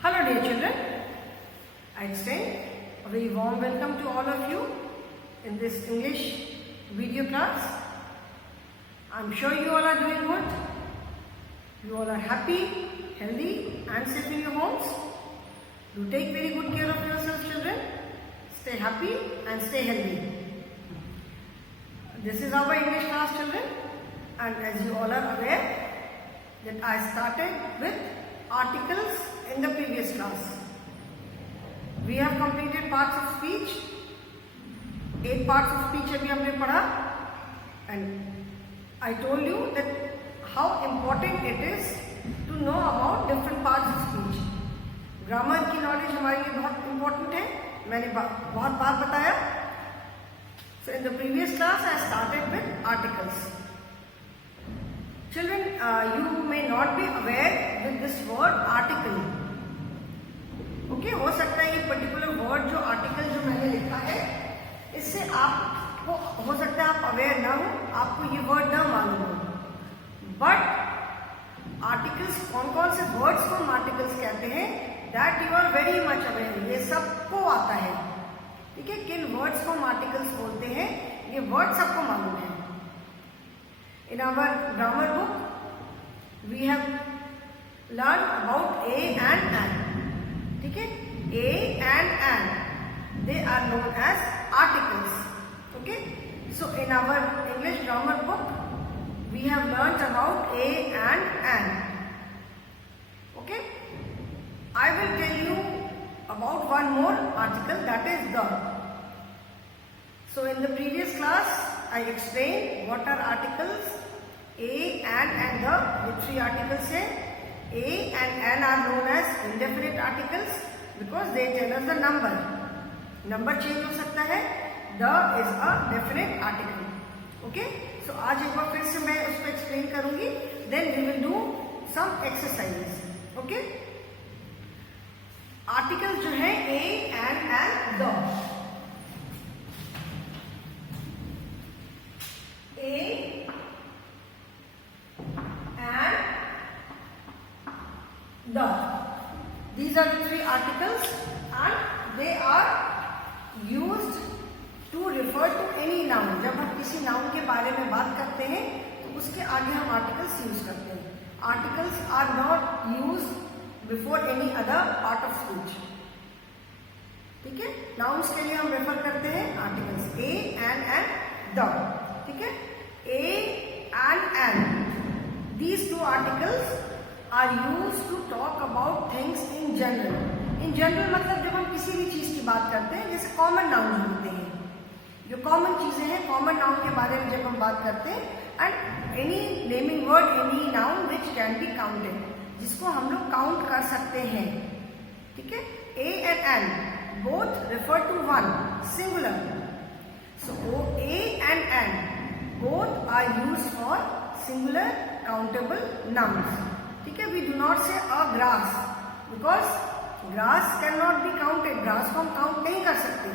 Hello dear children, I extend a very warm welcome to all of you in this English video class. I am sure you all are doing good. You all are happy, healthy and safe in your homes. Do take very good care of yourselves children. Stay happy and stay healthy. This is our English class children, and as you all are aware that I started with articles in the previous class. We have completed parts of speech. 8 parts of speech abhi humne padha, and I told you that how important it is to know about different parts of speech. Grammar की knowledge हमारे लिए बहुत important है, मैंने बहुत बार बताया. So in the previous class I started with articles. Children, you may not be aware with this word article. Okay, हो सकता है ये पर्टिकुलर वर्ड जो आर्टिकल जो मैंने लिखा है इससे आपको हो सकता है आप अवेयर ना हो, आपको ये वर्ड ना मालूम हो. बट आर्टिकल्स कौन कौन से वर्ड्स को हम आर्टिकल्स कहते हैं, that you are very much aware. ये सबको आता है. ठीक है, किन वर्ड्स को हम आर्टिकल्स बोलते हैं ये वर्ड सबको मालूम है. In our grammar book we have learned about a and an. ठीक है, a and an, they are known as articles. Okay, so in our English grammar book we have learned about a and an. Okay, I will tell you about one more article, that is the. So in the previous class I explained what are articles, a and the, which 3 articles है. A and an are known as indefinite articles because they tell us the number. Number change हो सकता है. The is a definite article. Okay, so आज एक बार फिर से मैं उसको explain करूंगी. Then we will do some exercises. Okay, articles जो है a and the. A and the. These are the 3 articles and they are used to refer to any noun. जब हम किसी noun के बारे में बात करते हैं तो उसके आगे हम articles use करते हैं. Articles are not used before any other part of speech. ठीक है, nouns के लिए हम refer करते हैं articles a and the. ठीक है, a and an. These 2 articles are used to talk about things in general. In general मतलब जब हम किसी भी चीज की बात करते हैं, जैसे कॉमन नाउन होते हैं, जो कॉमन चीजें हैं, कॉमन नाउन के बारे में जब हम बात करते हैं, and any naming word, any noun which can be counted, जिसको हम लोग काउंट कर सकते हैं. ठीक है, a and an both refer to one singular. So a and an both are used for singular countable nouns. ठीक है, we do not say a grass because grass cannot be counted. grass को हम count नहीं कर सकते.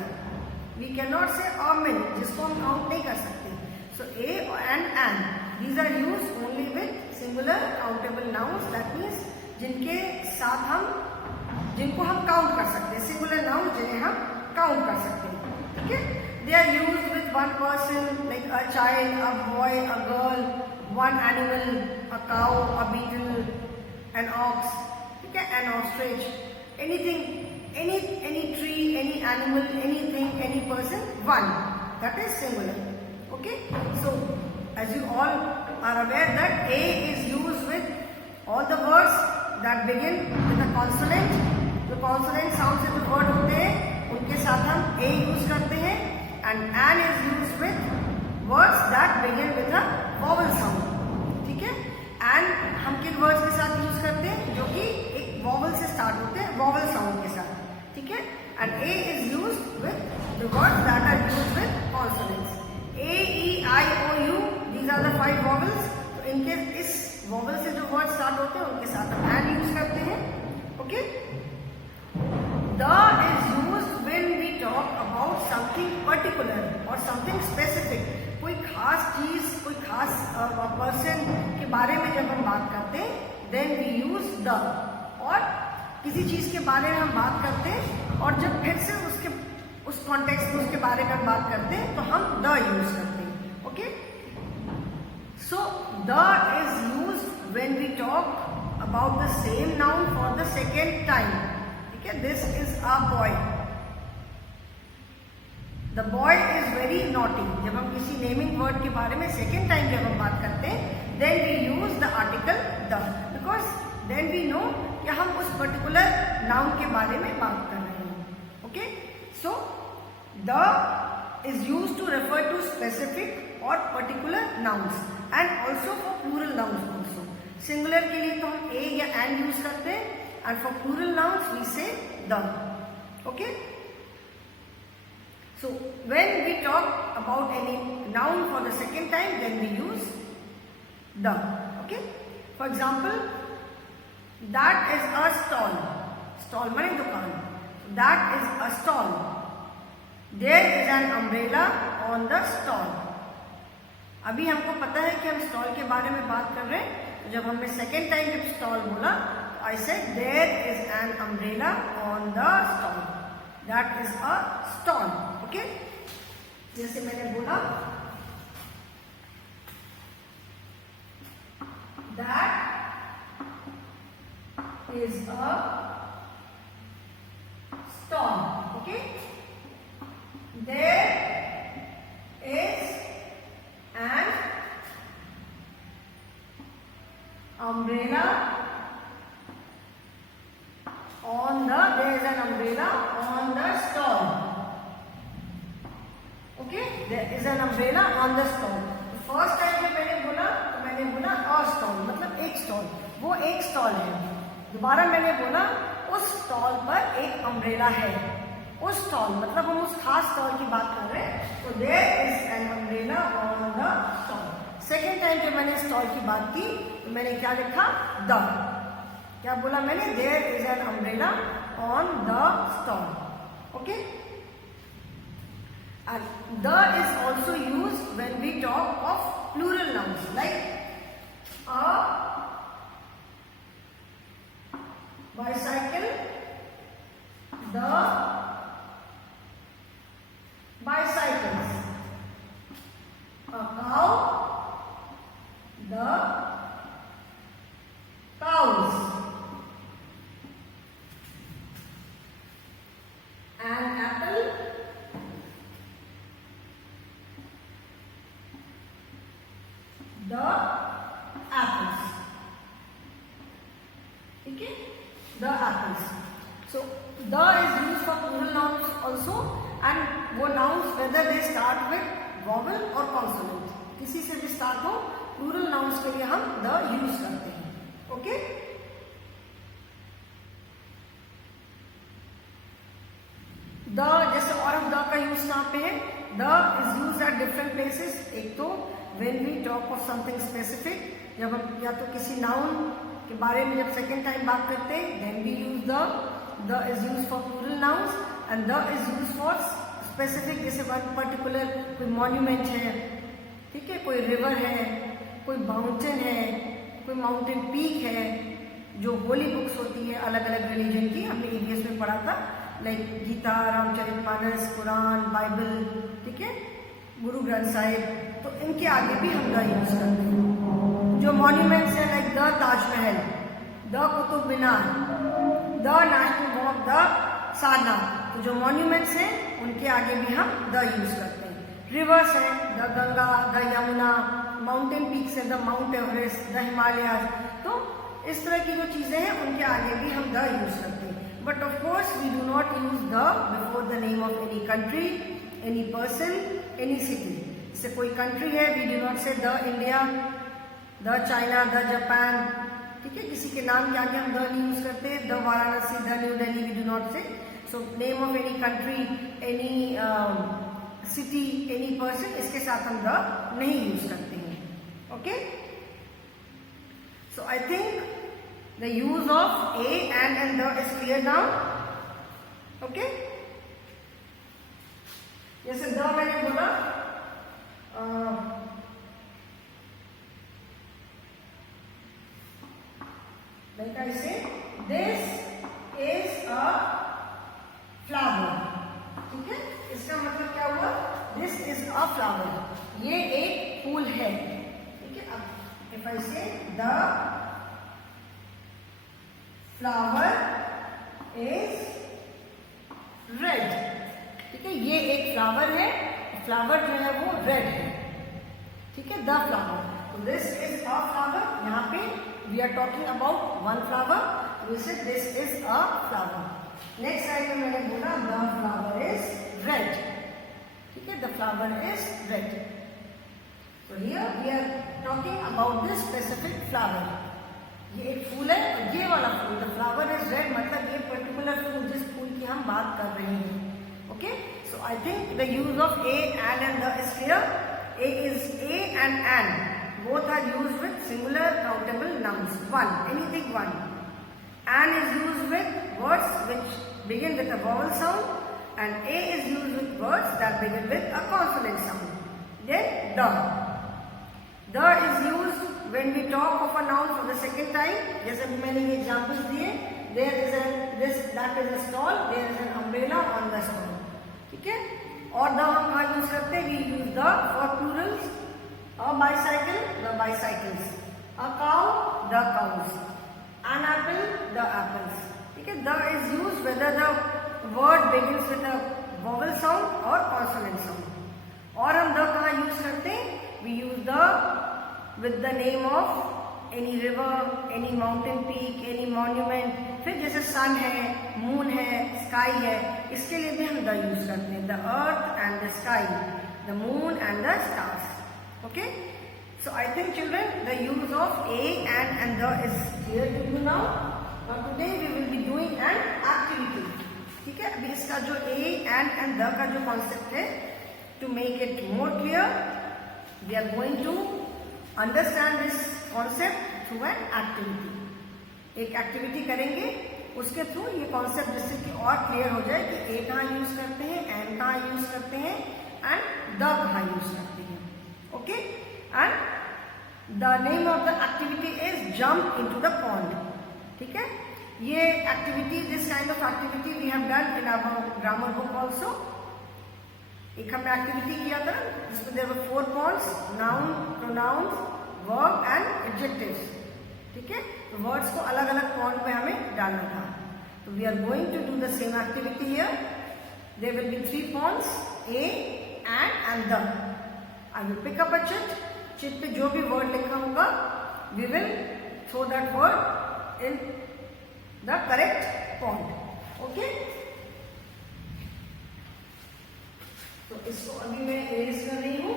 we cannot say a milk, जिसको हम count नहीं कर सकते. so a and an, these are used only with singular countable nouns. that means जिनके साथ जिनको हम काउंट कर सकते हैं, singular nouns जिन्हें हम काउंट कर सकते हैं. ठीक है, they are used with one person like a child, a boy, a girl, one animal, a cow, a beetle, an ox, ठीक है, an ostrich, anything, any tree, any animal, anything, any person, one, that is singular. Okay, so as you all are aware that a is used with all the words that begin with a consonant. जो consonant sound से जो word होते हैं उनके साथ हम a use करते हैं, and an is used with words that begin with a vowel sound. ठीक है, and हम किन वर्ड्स के साथ यूज करते हैं जो कि एक वॉवल से स्टार्ट होते हैं, वॉवल साउंड के साथ. ठीक है, and a is used with the words that are used with consonants. a, e, i, o, u, these are the 5 vowels. तो इनके इस वॉवल से जो वर्ड स्टार्ट होते हैं उनके साथ हम and यूज करते हैं. Okay, the is used when we talk about something particular or something specific. कोई खास चीज, कोई खास पर्सन के बारे में जब हम बात करते हैं, then we use the. और किसी चीज के बारे में हम बात करते हैं और जब फिर से उस कॉन्टेक्स्ट में उसके बारे में हम बात करते हैं तो हम द यूज करते हैं. Okay, so the is use when we talk about the same noun for the second time. ठीक है, this is a boy. The boy is very naughty. जब हम किसी नेमिंग वर्ड के बारे में सेकेंड टाइम जब हम बात करते हैं, then we use the article the, because then we know कि हम उस पर्टिकुलर नाउन के बारे में बात कर रहे हैं. Okay, so the is use to refer to specific और particular nouns and also for plural nouns also. Singular के लिए तो हम ए या एंड यूज करते हैं, and for plural nouns we say the. Okay, so when we talk about any noun for the second time, then we use the. Okay, for example, that is a stall. Stall माने दुकान. That is a stall. There is an umbrella on the stall. अभी हमको पता है कि हम stall के बारे में बात कर रहे हैं, तो जब हमने सेकेंड टाइम जब स्टॉल बोला, I said there is an umbrella on the stall. That is a stall. Okay, जैसे मैंने बोला that is a stall. Okay, there is an umbrella on the, there is an umbrella on the stall. Okay, there is an umbrella on the stall. First time जब मैंने बोला तो मैंने बोला अ stall, मतलब एक स्टॉल, वो एक स्टॉल है. दोबारा मैंने बोला उस स्टॉल पर एक अम्ब्रेला है. उस स्टॉल मतलब हम उस खास स्टॉल की बात कर रहे हैं, तो there is an umbrella on the stall. Second time जब मैंने स्टॉल की बात की तो मैंने क्या लिखा, द. क्या बोला मैंने, there is an umbrella on the stall. Okay, and the is also used when we talk of plural nouns like a bicycle, the bicycles, a cow, the cows, an apple, the apples. Okay, the apples. So the is used for plural nouns also, and वो nouns whether they start with vowel or consonant, किसी से भी start हो, plural nouns के लिए हम the use करते हैं. Okay, the जैसे और अब the का यूज कहाँ पे है, the is used at different places. एक तो when we talk of something specific, जब हम या तो किसी noun के बारे में जब second time बात करते हैं, then we use the. The is used for plural nouns and the is used for specific, जैसे one particular कोई monument है, ठीक है, कोई river है, कोई mountain है, कोई mountain peak है, जो holy books होती है अलग अलग religion की, हमने EVS में पढ़ा था, like गीता, रामचरितमानस, कुरान, बाइबल, ठीक है, गुरु ग्रंथ साहिब, तो इनके आगे भी हम द यूज करते हैं. जो मॉन्यूमेंट्स है like the Taj Mahal, the Qutub Minar, the national walk, the Sarnath, तो जो मॉन्यूमेंट्स हैं उनके आगे भी हम द यूज करते हैं. रिवर्स है the Ganga, the Yamuna, mountain peaks है the Mount Everest, the Himalayas, तो इस तरह की जो चीजें हैं उनके आगे भी हम द यूज करते हैं. But of course we do not use the before the name of any country, any person, any city. जैसे कोई कंट्री है, we do not say the India, the China, the Japan, ठीक है, किसी के नाम के आगे हम द नहीं यूज करते हैं. The Varanasi, the New Delhi, we do not say. So name of any country, any city, any person, इसके साथ हम द नहीं यूज करते हैं. Okay, so I think the use of a and the is clear now. Okay, जैसे the मैंने बोला, like I say, this is a flower, ये एक फूल है, ठीक है। अब इफ आई से द फ्लावर इज रेड, ठीक है, ये एक फ्लावर है, फ्लावर जो है वो रेड है, ठीक है, द फ्लावर। तो दिस इज अ फ्लावर, यहाँ पे we are talking about one flower, we say this is a flower. Next side में मैंने बोला द फ्लावर इज रेड, ठीक है, द फ्लावर इज रेड। तो here we are talking about this specific flower, ये एक फूल है और ये वाला फूल, द फ्लावर इज रेड, मतलब ये पर्टिकुलर फूल, जिस फूल की हम बात कर रहे हैं। Okay, so I think the use of a and the is clear. A is A and both are used with singular countable nouns, one, anything one. And is used with words which begin with a vowel sound, and a is used with words that begin with a consonant sound. Then the is used when we talk of a noun for the second time. जैसे मैंने ये examples दिए, there is that is a stall, there is an umbrella on the stall, ठीक है। और the हम कहाँ use करते हैं, we use the for plurals, a bicycle, the bicycles, a cow, the cows, an apple, the apples, ठीक है। the is used whether the word begins with a vowel sound or consonant sound. और हम the कहाँ use करते हैं, we use the with the name of any river, any mountain peak, any monument. फिर जैसे sun है, moon है, sky है, इसके लिए भी हम the use करते हैं, the earth and the sky, the moon and the stars. Okay, so I think children the use of a and the is clear to you now. Now today we will be doing an activity, ठीक है। अभी इसका जो a and the का जो concept है, to make it more clear, we are going to understand this concept through an activity. एक activity करेंगे, उसके थ्रू ये concept जिससे कि और clear हो जाए कि a कहाँ use करते हैं, and कहाँ use करते हैं, and the कहाँ use करते हैं। Okay, and the name of the activity is jump into the pond, ठीक है। ये activity, this kind of activity we have done in our grammar book also. एक हमने activity किया था जिसमें there were 4 ponds, noun, pronouns, verb and adjectives, ठीक है। तो words को अलग अलग pond में हमें डालना था। तो we are going to do the same activity here. There will be 3 ponds, a and the. I will pick up a chit. Chit पे जो भी word लिखा होगा, we will throw that word in the correct pond. Okay? तो इसको अभी मैं erase कर रही हूँ।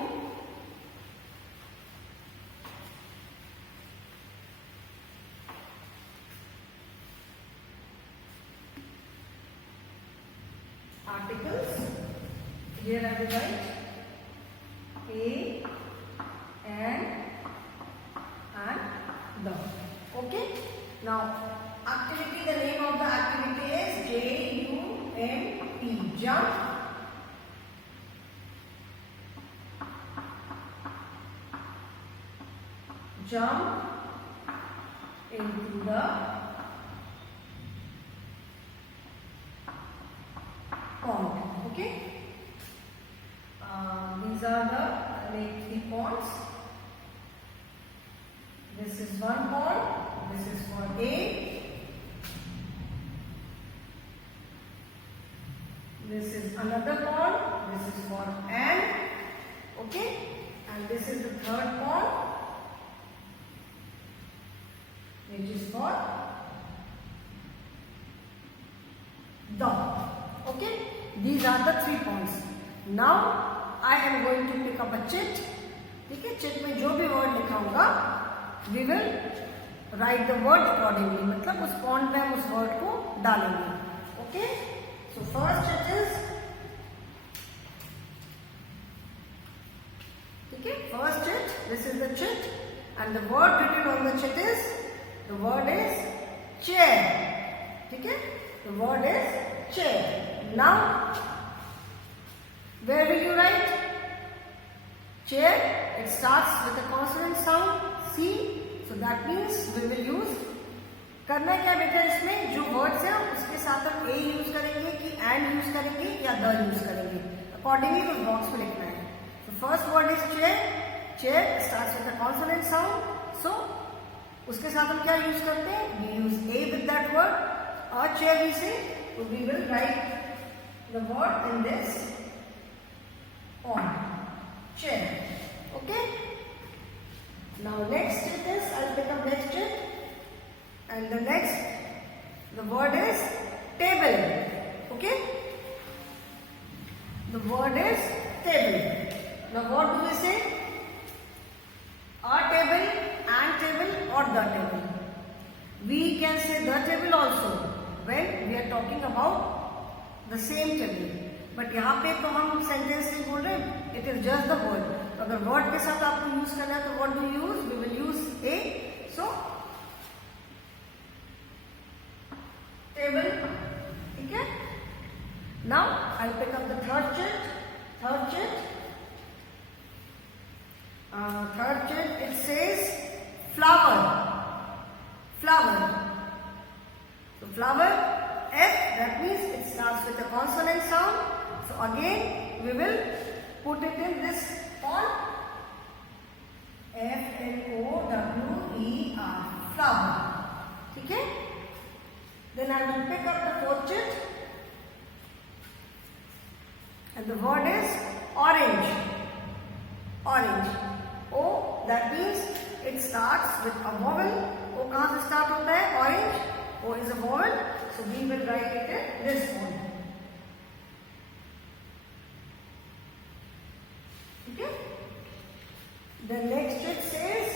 Articles. Here I will write a and the. Okay, now activity, the name of the activity is JUMP, jump into the pond. Okay, these are the 3 ponds. This is one pond, this is for A, this is another pond, this is for N, okay, and this is the 3rd pond, which is for the. Okay, these are the 3 ponds. Now I am going to pick up a chit, ठीक है। Chit में जो भी word लिखा होगा, we will write the word accordingly, मतलब उस pond में हम उस word को डालेंगे। Okay, so first chit is, ठीक है, first chit, this is the chit and the word written on the chit is, the word is chair, ठीक है, the word is chair. Now where will you write chair? It starts with a consonant sound C, so that means we will use, करना क्या बेटा, इसमें जो words हैं उसके साथ हम a यूज करेंगे कि and यूज करेंगे या the यूज करेंगे, अकॉर्डिंगली उस बॉक्स में लिखना है। First word is chair. Chair starts with the consonant sound. So उसके साथ हम क्या यूज करते हैं? We use a with that word. A chair we say, so we will write the word in this on chair. Okay. Now next it is, I'll pick up next it, and the next the word is table. Okay. The word is table. Now what do we say? A table, and table, or the table. We can say the table also when we are talking about the same table. But यहाँ पे तो हम sentence नहीं बोल रहे, it is just the word. तो अगर word के साथ आपको यूज करना है तो what do use? We will use a. So table. ठीक है. Now I pick up the third chit. Third chit. Third chit, it says flower. Flower. So flower, F, that means it starts with a consonant sound. So again we will put it in this font. Flower. Flower. Okay. Then I will pick up the fourth chit. And the word is orange. Orange. O, that means it starts with a vowel. O कहाँ से start होता है? Orange. O is a vowel. So we will write it in this form. Okay. The next it says.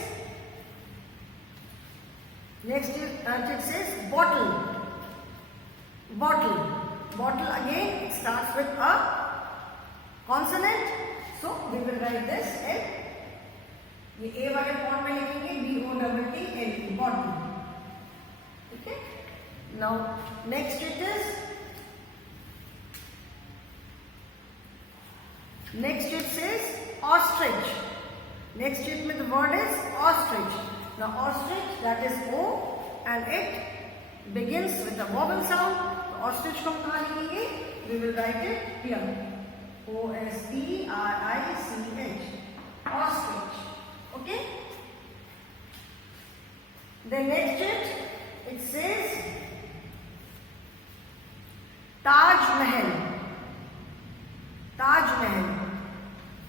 Next it says bottle. Bottle. Bottle again it starts with a consonant. So we will write this in. ये ए वाले form में लिखेंगे BOTTLE. Bottle. ठीक है. Now next it is. Next it says ostrich. Next it में the word is ostrich. Now ostrich that is O and it begins with a vowel sound. तो ostrich को हम कहाँ लिखेंगे? We will write it here. OSTRICH. Ostrich. Okay. The next it says Taj Mahal. Taj Mahal.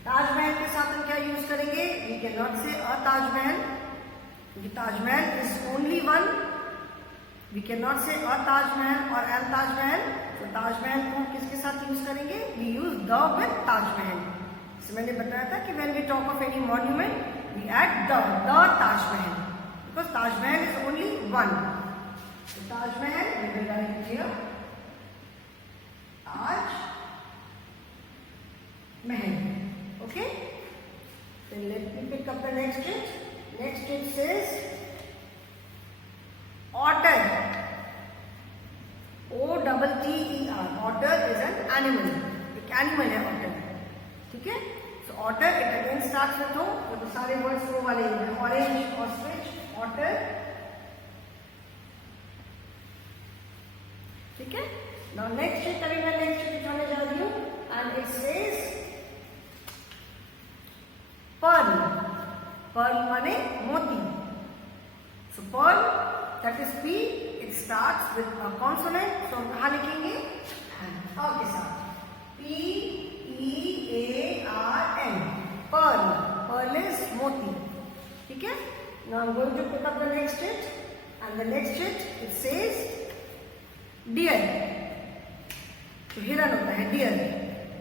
Taj Mahal के साथ हम क्या use करेंगे? We cannot say a Taj Mahal. क्योंकि Taj Mahal is only one. We cannot say a Taj Mahal or an Taj Mahal. So Taj Mahal को हम किसके साथ यूज करेंगे? We use the with Taj Mahal. So मैंने बताया था कि when we talk of any monument, we add the Taj Mahal, because Taj Mahal is only one. So Taj Mahal, we will write it here. Taj Mahal. Okay. Then let me pick up the next it. Next it says otter. OTTER. Otter is an animal. एक animal है otter. ठीक है. So otter it again starts with O. तो सारे words O वाले हैं. Orange, ostrich, otter. ठीक है. Now next it अभी मैं next it दिखाने जा रही हूँ, and it says pearl. Pearl माने मोती. So pearl, that is P. It starts with a consonant. तो हम कहाँ लिखेंगे? अ के साथ. PEARN. Pearl. Pearl is moti. ठीक है. Now I'm going to pick up the next it, and the next it says deer. तो हिरन होता है deer.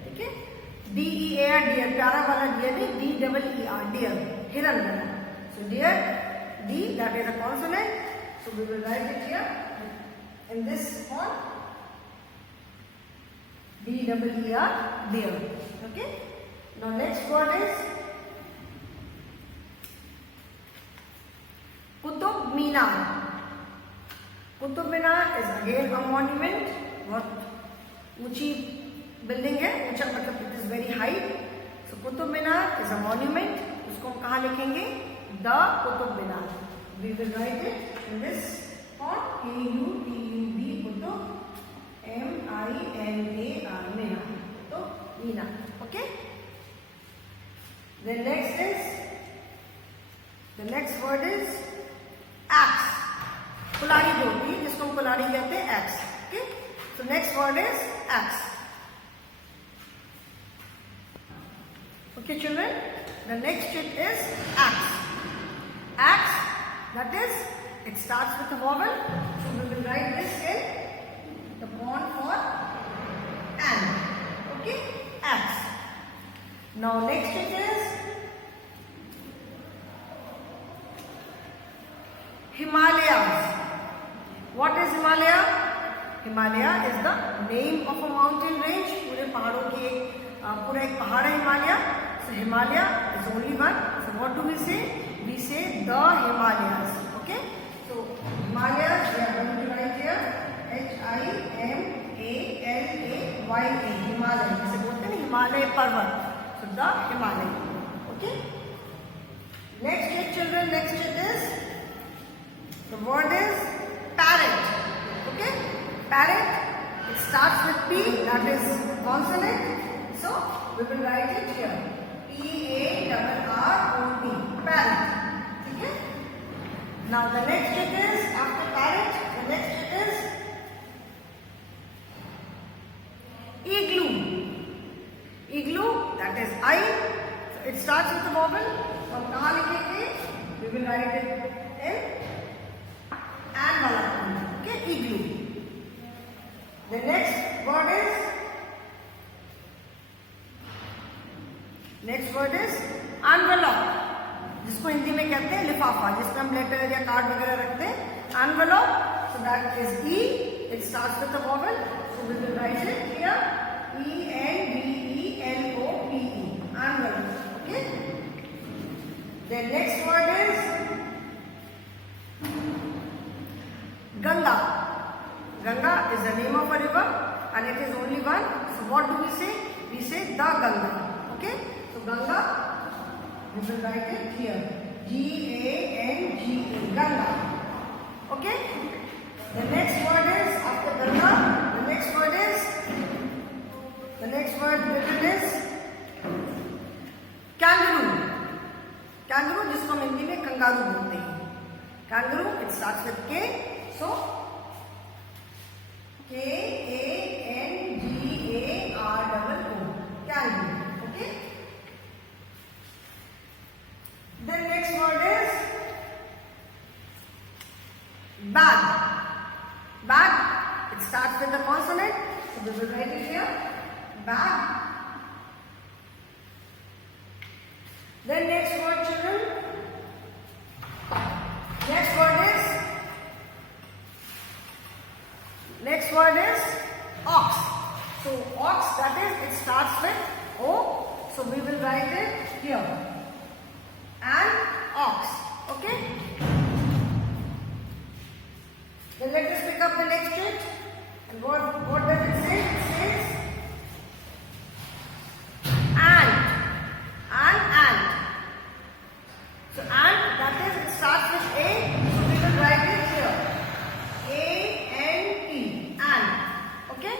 ठीक है. DEAR deer. प्यारा वाला deer नहीं, DEER deer. हिरन वाला. So deer, D that is a consonant. So we will write it here in this form. DEER deer. Okay. Now next word is Qutub Minar. Qutub Minar is again a monument. बहुत ऊंची building है. ऊंचा मतलब it is very high. So Qutub Minar is a monument. उसको हम कहाँ लिखेंगे? The Qutub Minar. We will write it in this form. QUTUB Qutub MINAR. Minar. Okay. word is axe. कुल्हाड़ी जो होती है जिसको हम कुल्हाड़ी कहते हैं, axe. Okay. So next word is axe. Okay, children. The next it is axe. Axe. That is, it starts with a vowel. So we will write this in the bond for and. Okay, axe. Now next it is Himalayas. What is Himalaya? Himalaya is the name of a mountain range. पूरे पहाड़ों की पूरा एक पहाड़ है Himalaya. So Himalaya is only one. So what do we say? We say the Himalayas. Okay. So Himalayas, we are going to write here Himalaya. Himalaya. जैसे बोलते हैं हिमालय पर्वत. So the Himalaya. Okay. Next it, children. Next it is, the word is parrot. Okay. Parrot. It starts with P. That is consonant. So we will write it here. P-A-R-R-O-T. Parrot. Okay. Now the next it is, after parrot, the next it is igloo. Igloo, that is I. So it starts with a vowel. और कहाँ लिखेंगे? We will write it in and वाला. Okay, igloo. The next word is envelope. जिसको हिंदी में कहते हैं लिफाफा, जिसमें हम लेटर या कार्ड वगैरह रखते हैं. Envelope. So that is E. It starts with a vowel. So we will write it here. E-N-V-E-L-O-P-E. Envelope. Okay. The next word is Ganga. Ganga is the name of a river and it is only one. So what do we say? We say the Ganga. Okay. So Ganga, we will write it here. G-A-N-G-A. Ganga. Okay. The next word is, after Ganga, the next word written is kangaroo. Kangaroo, जिसको हम हिंदी में kangaroo बोलते हैं. Kangaroo, it starts with K. So K-A-N-G-A-R-O-O. Kangaroo. Okay. The next word is bag. Bag, it starts with a consonant. So we will write it here. Bag. Then next word, children. Next word is ox. So ox, that is, it starts with O. So we will write it here. And ox. Okay. Then let us pick up the next it. And what does it say? It says ant. Ant. So ant, that is, it starts with A. So we will write it here. A-N-T. Ant. Okay.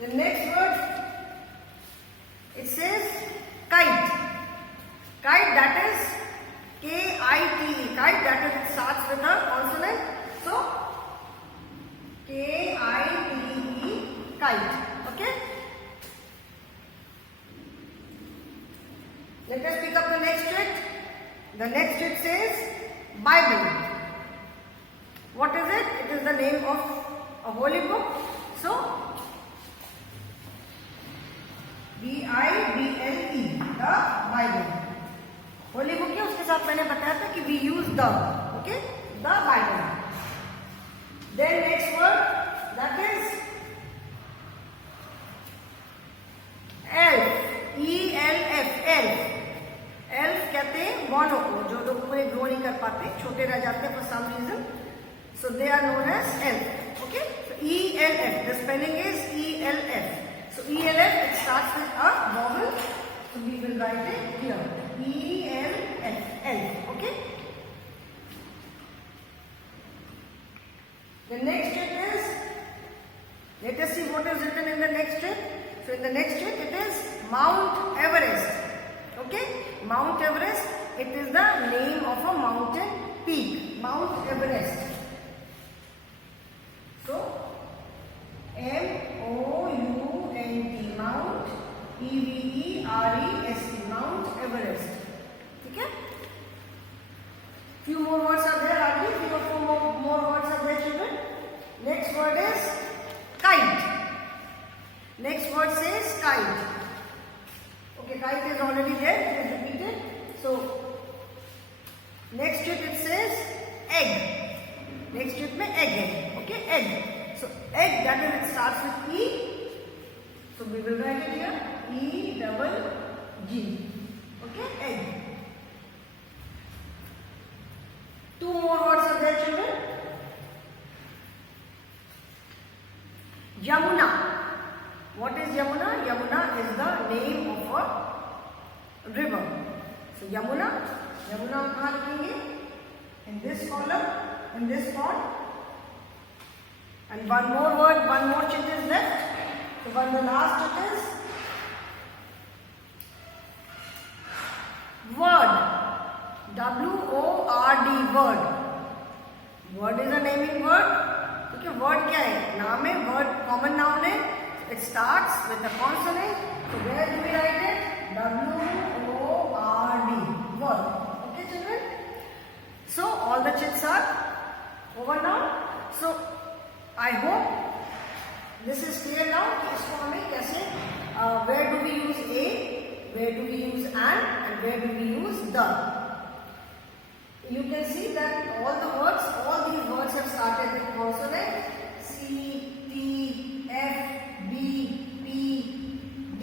The next word, it says kite. Kite, that is K-I-T-E. Kite, that is, it starts with a consonant. So K-I-T-E. Kite. Okay. Let us pick up the next it. The next it says Bible. What is it? It is the name of a holy book. So B-I-B-L-E. The Bible. Holy book है, उसके साथ मैंने बताया था कि we use the. Okay, the Bible. Then next word, that is elf. E-L-F. Elf. Elf कहते हैं बॉनो को, जो लोग पूरे ग्रो नहीं कर पाते, छोटे रह जाते हैं for some reason. So they are known as elf. Okay. So E-L-F. The spelling is E-L-F. So E-L-F, it starts with a vowel. So we will write it here. E-L-F. Elf. Okay. The next it is, let us see what is written in the next it. So in the next it is Mount Everest. Okay, Mount Everest, it is the name of a mountain peak, Mount Everest. So M-O-U-N-T, Mount, E-V-E-R-E-S-T, Mount Everest. Okay, few more words are there, Ardi, few or four more words are there, children. Next word is kite. Next word says kite. Okay, kite is already there, it is repeated. So next to it says egg. Next to it mein egg hai. Okay, egg. So egg, that is, it starts with E. So we will write it here, E-double-G. Okay, egg. Two more words are there, children. Yamuna. What is Yamuna? Yamuna is the name of a river. So Yamuna, Yamuna कहाँ लिखेंगे? In this column, in this pond. And one more word, one more chit is left. So one the last chit is word. W-O-R-D, word. Word is a naming word. Okay, word क्या है? नाम है, word common noun है. It starts with a consonant. So where do we write it? W-O-R-D, word. Okay, children? So all the chits are over now. So I hope this is clear now. इसको हमें कैसे, where do we use a, where do we use and where do we use the. You can see that all these words have started with consonant. C, T, F, B, P, D,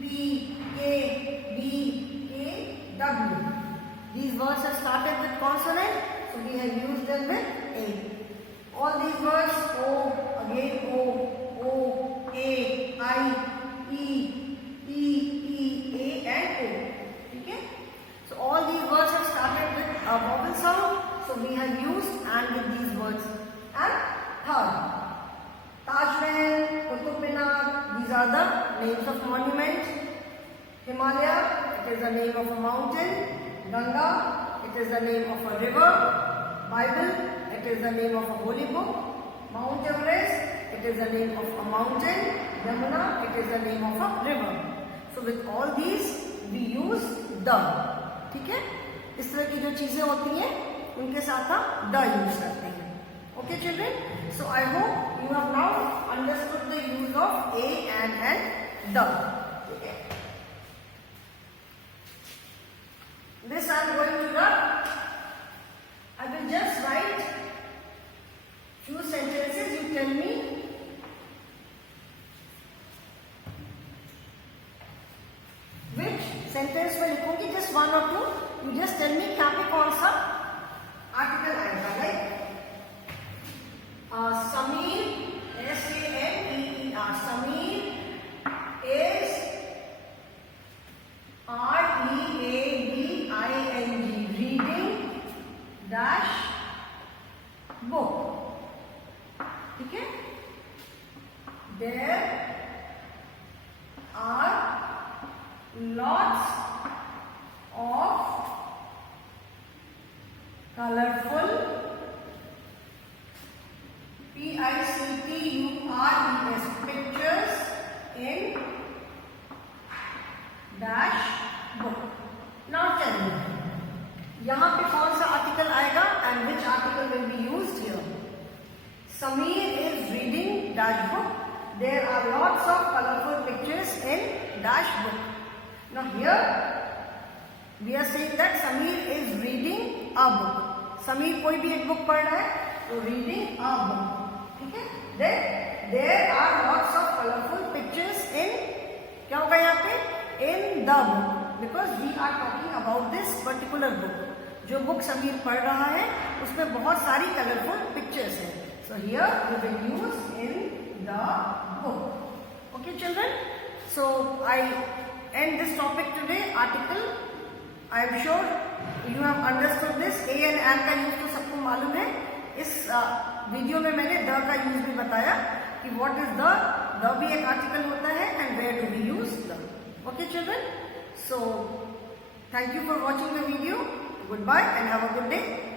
P, K, B, K, W. These words have started with consonant, so we have used them with A. All these words, O, again O, A, I, E, A and O. Okay? So all these words have started with a vowel sound, so we have used and with these words. And third, Taj Mahal, Qutub Minar, these are the names of monument. Himalaya, it is the name of a mountain. Ganga, it is the name of a river. Bible, it is the name of a holy book. Mount Everest, it is the name of a mountain. Yamuna, it is the name of a river. So with all these, we use the. ठीक है? इस तरह की जो चीजें होती हैं, उनके साथ हम the use करते हैं. Okay, children? So I hope you have now understood the use of a and the. Okay. This I am going to run. I will just write few sentences. You tell me which sentence में लिखूंगी, just one or two. You just tell me यहाँ पे कौन सा article आएगा. Like Sameer, S-A-M-E-E-R. Sameer is R-E-A-D-I-N-G. Reading dash book. ठीक है? There are lots of colorful P-I-C-T-U-R-E-S pictures in dash book. Now tell me, यहाँ पे कौन सा आर्टिकल आएगा and which article will be used here? Sameer is reading dash book. There are lots of colorful pictures in dash book. Now here we are saying that Sameer is reading a book. Sameer कोई भी एक book पढ़ रहा है, तो reading a book. ठीक है? Then there are lots of colorful pictures in, क्या होगा यहाँ पे? In the book, because we are talking about this particular book. जो बुक समीर पढ़ रहा है, उसमें बहुत सारी कलरफुल पिक्चर्स हैं. So here we will use in the book. Okay, children? So I end this topic today. Article. I am sure you have understood this. A and का use तो सबको मालूम है. इस वीडियो में मैंने द का यूज भी बताया कि व्हाट इज द भी एक आर्टिकल होता है and where do we use the. Okay children, so thank you for watching the video. Goodbye and have a good day.